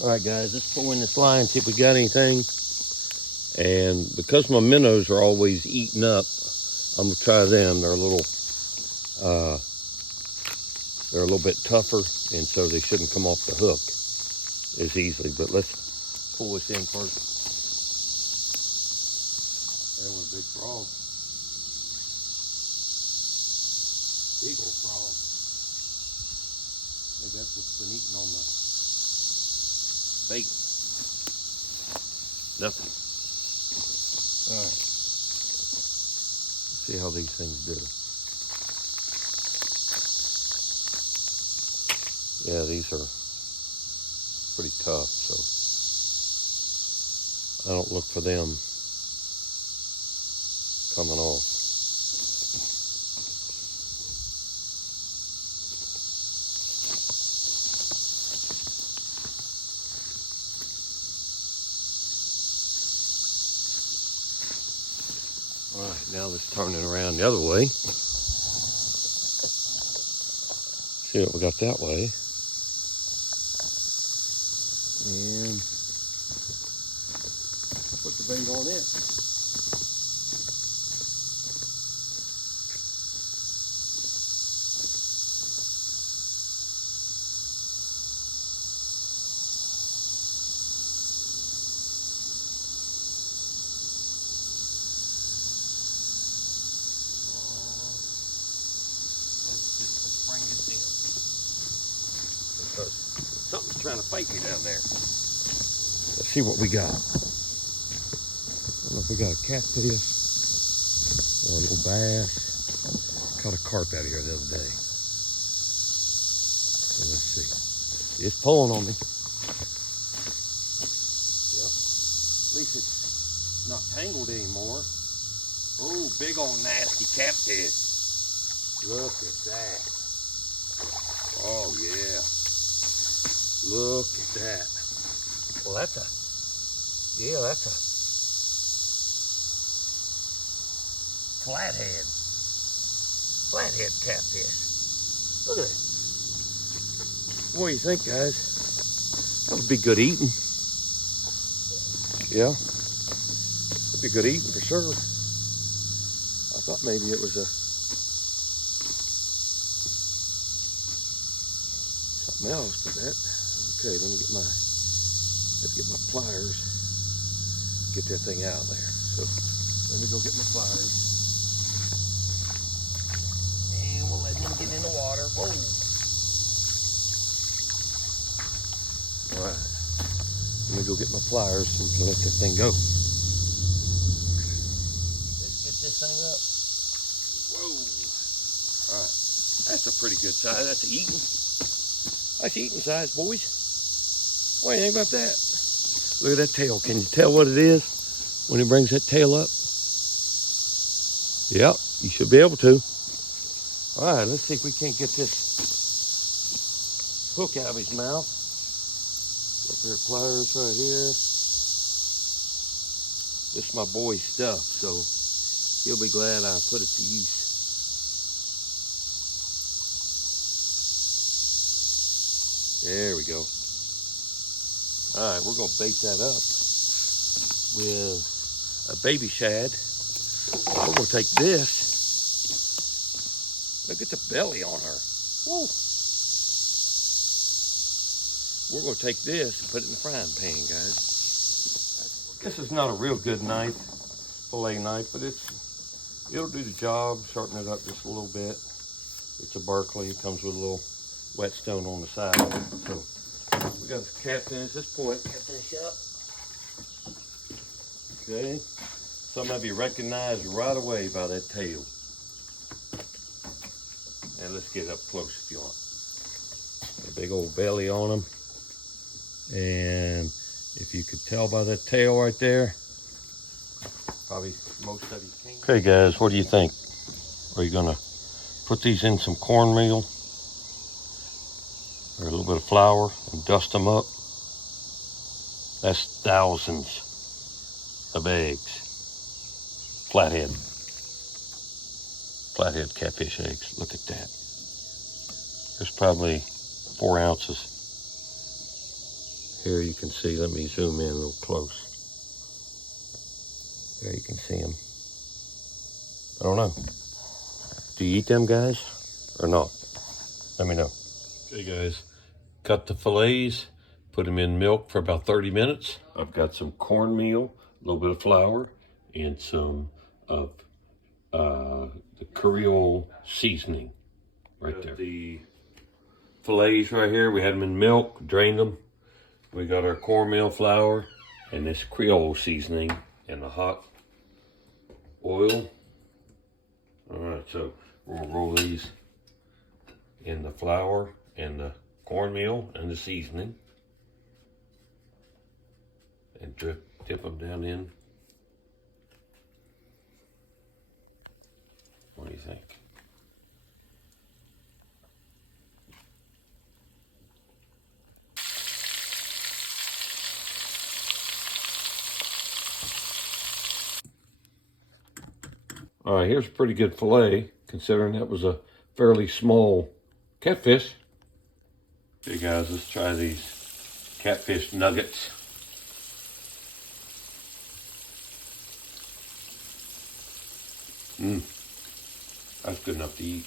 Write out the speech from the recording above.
All right, guys, let's pull in this line, see if we got anything. And because my minnows are always eaten up, I'm gonna try them. They're a little bit tougher, and so they shouldn't come off the hook as easily. But let's pull this in first. There was a big frog. Big old frog. Maybe that's what's been eating on the bait. Nothing. All right. Let's see how these things do. Yeah, these are pretty tough, so I don't look for them coming off. All right, now let's turn it around the other way. See what we got that way. And put the bait on it. Let's bring this in, because something's trying to fight me down there. Let's see what we got. I don't know if we got a catfish or a little bass. Caught a carp out of here the other day. So let's see. It's pulling on me. Yep. At least it's not tangled anymore. Oh, big old nasty catfish. Look at that. Oh yeah. Look at that. Well, that's a flathead catfish. Look at that. What do you think, guys? That would be good eating. Yeah, it'd be good eating for sure. I thought maybe it was something else, but that. Okay, let me get my pliers. Get that thing out of there. So let me go get my pliers. And we'll let him get in the water. Whoa. All right. Let me go get my pliers so we can let this thing go. Let's get this thing up. Whoa. All right. That's a pretty good size. That's eating. That's eating size, boys. What do you think about that? Look at that tail. Can you tell what it is when it brings that tail up? Yep, you should be able to. All right, let's see if we can't get this hook out of his mouth. Got their pliers right here. This is my boy's stuff, so he'll be glad I put it to use. There we go. All right, we're gonna bait that up with a baby shad. We're gonna take this. Look at the belly on her. Woo. We're gonna take this and put it in the frying pan, guys. This is not a real good knife, fillet knife, but it'll do the job. Sharpen it up just a little bit. It's a Berkeley. It comes with a little whetstone on the side. So we got the catfish. Let's pull that catfish up. Okay. Some of you recognize right away by that tail. And let's get up close if you want. A big old belly on them. And if you could tell by that tail right there, probably most of you can. Okay, guys, what do you think? Are you gonna put these in some cornmeal or a little bit of flour and dust them up? That's thousands of eggs. Flathead catfish eggs. Look at that. There's probably 4 ounces. Here you can see, let me zoom in a little close. There you can see them. I don't know. Do you eat them guys or not? Let me know. Okay guys, cut the fillets, put them in milk for about 30 minutes. I've got some cornmeal, a little bit of flour, and some of the Creole seasoning right there. The fillets right here, we had them in milk, drained them. We got our cornmeal flour and this Creole seasoning and the hot oil. All right, so we'll roll these in the flour and the cornmeal and the seasoning and dip them down in. What do you think? All right, here's a pretty good fillet, considering that was a fairly small catfish. Okay guys, let's try these catfish nuggets. That's good enough to eat.